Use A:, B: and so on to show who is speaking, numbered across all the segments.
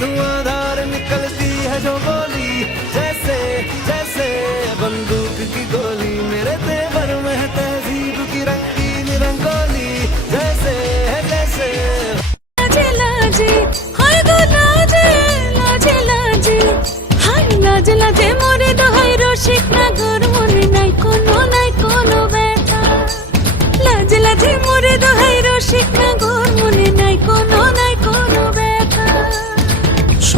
A: धुआंधार निकलती है जो गोली जैसे जैसे बंदूक की गोली मेरे तेवर में है तहजीब की रंगीन रंगोली जैसे है जैसे
B: লাজে লাজে হায় গো লাজে লাজে লাজে হায় লাজে লাজে মরে দোহাই রসিক নাগর মনে নাই কোনো নাই কোনো ব্যথা লাজে লাজে মরে দোহাই রসিক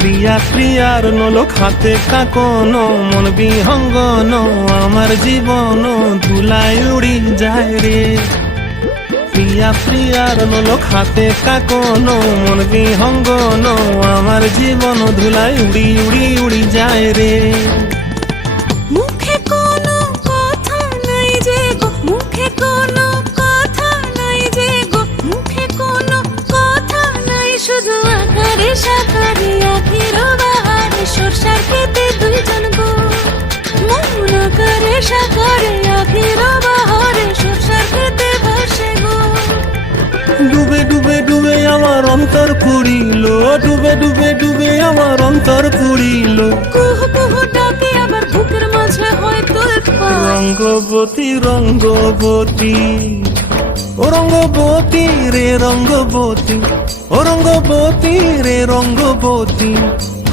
C: ক্রিয়া ক্রিয়ার নলক হাতে কাকন, মন বিহঙ্গন, আমার জীবন ধুলাই উড়ি যায় রে। প্রিয়া প্রিয়ার নলক হাতে কাকন, মন বিহঙ্গন, আমার জীবন ধুলাই উড়ি উড়ি উড়ি যায় রে।
B: মুখে সাকারে সরষার খেতে দুইজন গো। মন আকারে সাকারে আখির বাহারে সরষার খেতে ভাসে গো।
C: ডুবে ডুবে ডুবে আমার অন্তর পুড়িল। ডুবে ডুবে ডুবে আমার অন্তর পুড়িল।
B: কুহ কুহ ডাকে আবার বুকের মাঝে হয় তোর
C: রঙ্গবতী রঙ্গবতী রঙ্গবতী রে রঙ্গবতী রঙ্গবতী রে রঙ্গবতী।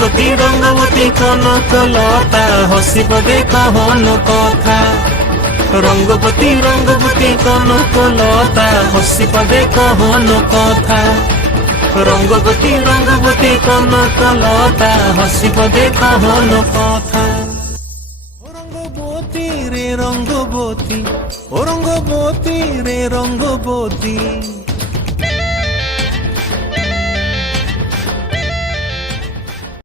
C: রঙ্গবতী রঙ্গবতী কনক লতা, হসিব কহন কথা। রঙ্গবতী রঙ্গবতী কনক লতা, হসিব কহন কথা। রঙ্গবতী রঙ্গবতী কনক লতা, হসিব কহন কথা। ও রঙ্গবতী রে রঙ্গবতী ও রঙ্গবতী রে রঙ্গবতী